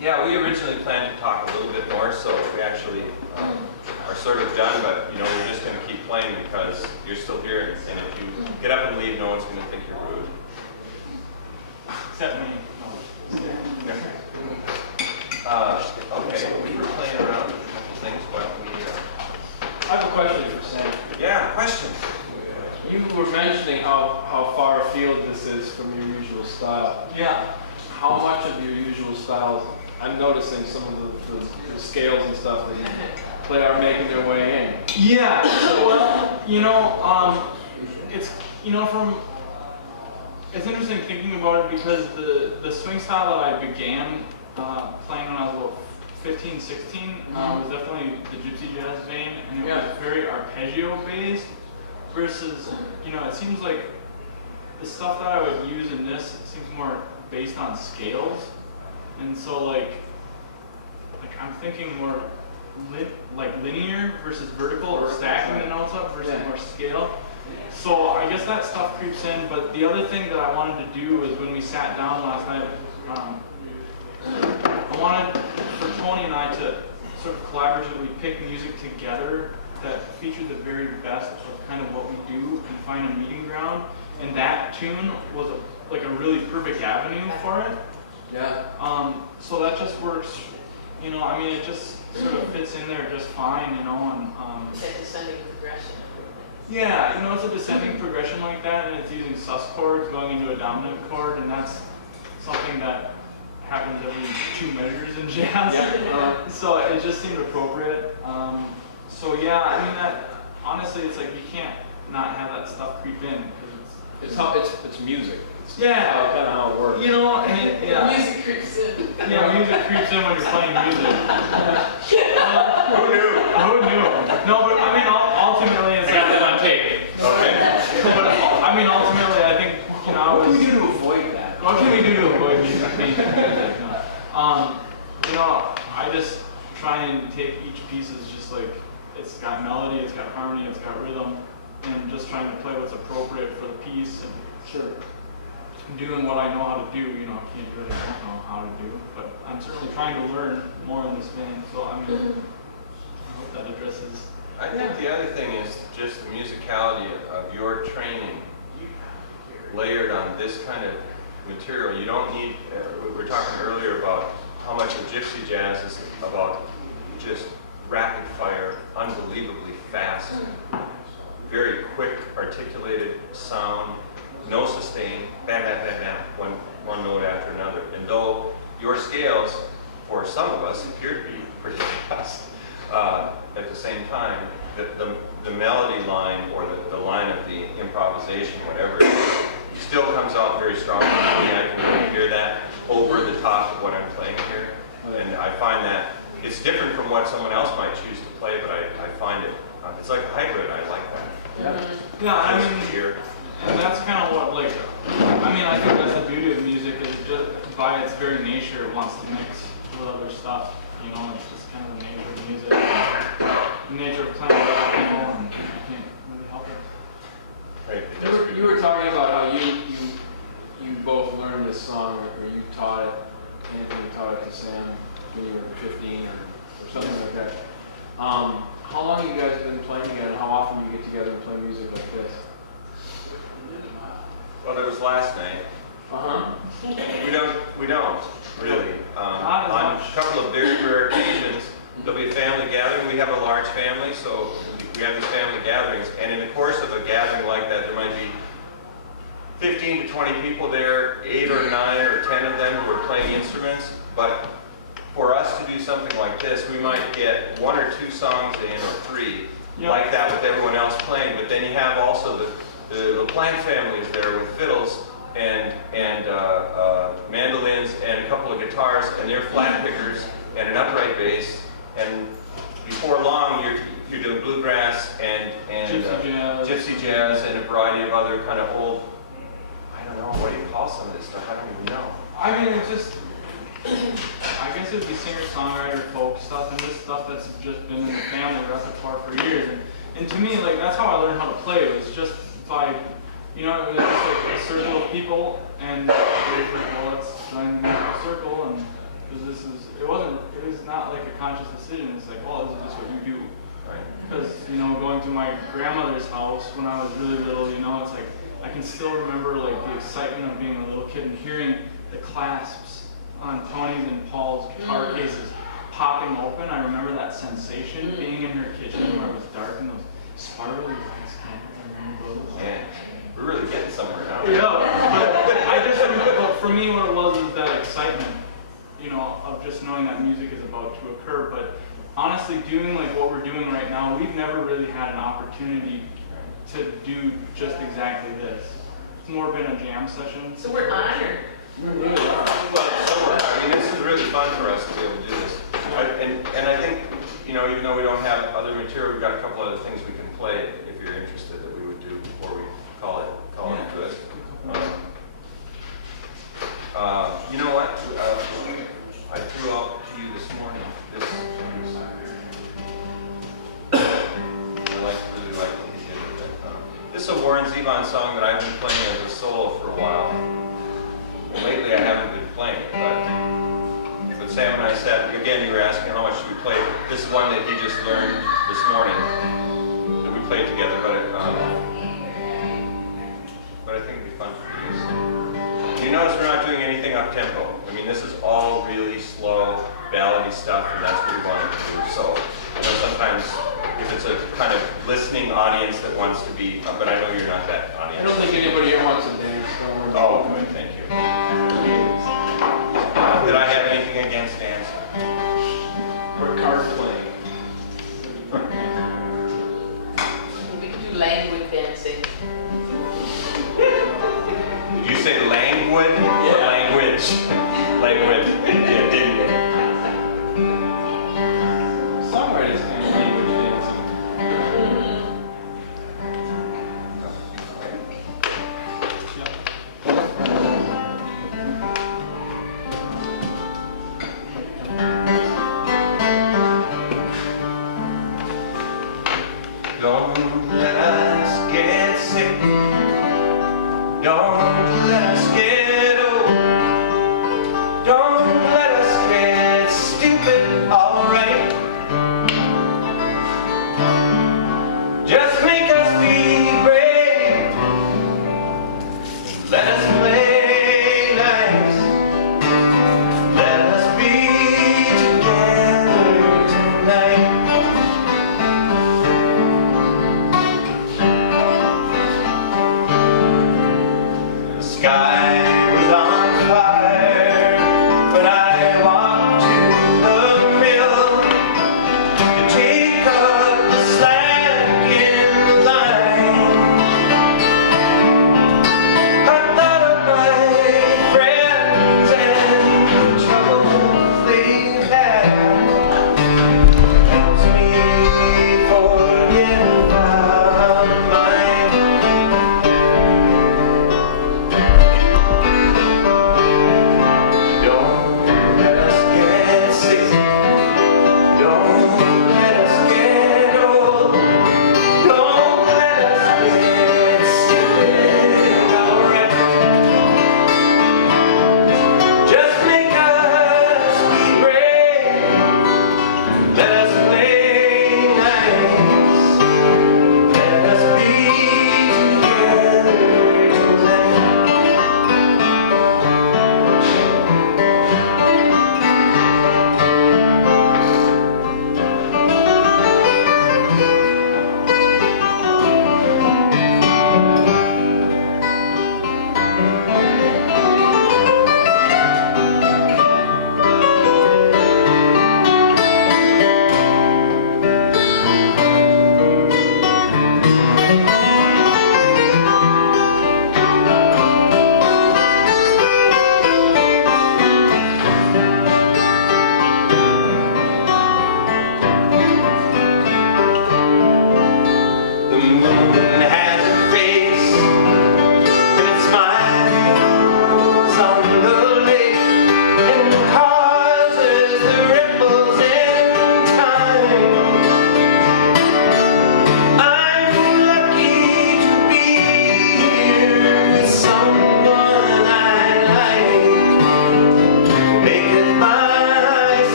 Yeah, we originally planned to talk a little bit more, so we actually are sort of done, but you know, we're just going to keep playing because you're still here, and if you get up and leave, no one's going to think you're rude. Except me. Okay, we were playing around with a couple things while we... I have a question for Sam. Yeah, question. You were mentioning how far afield this is from your usual style. Yeah. How much of your usual styles, I'm noticing some of the scales and stuff that you play are making their way in. Yeah. Well, you know, it's, you know, it's interesting thinking about it because the swing style that I began playing when I was about 15, 16 was definitely the gypsy jazz vein, and it was very arpeggio based versus, you know, it seems like the stuff that I would use in this seems more based on scales, and so like I'm thinking more linear versus vertical, or stacking the notes up versus more scale. So I guess that stuff creeps in, but the other thing that I wanted to do was when we sat down last night, I wanted for Tony and I to sort of collaboratively pick music together that featured the very best of kind of what we do and find a meeting ground. And that tune was like a really perfect avenue for it. Yeah. So that just works, you know, I mean, it just sort of fits in there just fine, you know, and It's a descending progression. yeah, you know, it's a descending progression like that, and it's using sus chords going into a dominant chord, and that's something that happens every 2 measures in jazz. Yeah. So it just seemed appropriate. So yeah, I mean, that honestly, it's like you can't not have that stuff creep in because It's music. It's yeah, kind of how it works. you know, and yeah, Music creeps in. yeah, music creeps in when you're playing music. Who knew? Who knew? No, but I mean, ultimately, it's Got that on tape. Okay. But I mean, ultimately, I think, you know, What can we do to avoid that? what can we do to avoid music being you know, I just try and take each piece as just like, it's got melody, it's got harmony, it's got rhythm, and just trying to play what's appropriate for the piece, and Sure. doing what I know how to do. You know, I can't do what I don't know how to do, but I'm certainly trying to learn more in this vein, so I mean, I hope that addresses. I think the other thing is just the musicality of your training layered on this kind of material. You don't need, we were talking earlier about how much of gypsy jazz is about just rapid fire, unbelievably fast, very quick, articulated sound, no sustain, bam, bam, bam, bam, one note after another. And though your scales, for some of us, appear to be pretty fast, at the same time, the melody line or the line of the improvisation, whatever, still comes out very strongly to me. I can really hear that over the top of what I'm playing here. And I find that it's different from what someone else might choose to play, but I find it, it's like a hybrid. I like that. Yeah, I mean, Here. and that's kind of what, like, I mean, I think that's the beauty of music, is just by its very nature, it wants to mix with other stuff. You know, it's just kind of the nature of music, the nature of playing with other people, and you can't really help it. Right. You were talking about how you both learned this song, or you taught it, Anthony taught it to Sam when you were 15 or something like that. How long have you guys been playing together, and how often do you get together and play music like this? Well, there was last night. We don't really. Not as On much. a couple of very rare occasions, there'll be a family gathering. We have a large family, so we have these family gatherings. And in the course of a gathering like that, there might be 15 to 20 people there, 8 or 9 or 10 of them who are playing instruments. But for us to do something like this, we might get 1 or 2 songs in, or 3, like that with everyone else playing. But then you have also the Plank family is there with fiddles and mandolins and a couple of guitars, and they're flat pickers and an upright bass. And before long, you're doing bluegrass and gypsy jazz and a variety of other kind of old, I don't know, what do you call some of this stuff? I don't even know. I mean, it's just, I guess it would be singer-songwriter folk stuff, and this stuff that's just been in the family repertoire for years. And to me, like, that's how I learned how to play. It was just by, you know, it was just like a circle of people, and very first, well, let's join the musical circle, and Because it was not like a conscious decision. It's like, oh, this is just what you do. Right. Because, you know, going to my grandmother's house when I was really little, you know, it's like, I can still remember like the excitement of being a little kid and hearing the clasps on Tony's and Paul's guitar cases popping open. I remember that sensation, being in her kitchen where it was dark and those sparkly lights kind of. Man, we're really getting somewhere now. Yeah, but I just remember, but for me what it was is that excitement, you know, of just knowing that music is about to occur. But honestly, doing like what we're doing right now, we've never really had an opportunity to do just exactly this. It's more been a jam session. So we're honored. Well, somewhere, I mean, this is really fun for us to be able to do this. And I think, you know, even though we don't have other material, we've got a couple other things we can play if you're interested that we would do before we call it good. You know what? I threw out to you this morning this. I really like what he did with it. This is a Warren Zevon song that I've been playing as a solo for a while. Well, lately I haven't been playing it, but Sam and I sat, again, you were asking how much we played. This is one that he just learned this morning that we played together, but I think it'd be fun for you. You notice we're not doing anything up-tempo. I mean, this is all really slow, ballady stuff, and that's what we wanted to do. So, I know sometimes if it's a kind of listening audience that wants to be, but I know you're not that audience. I don't think anybody here wants to dance. Don't worry about it. Oh, good, thank you.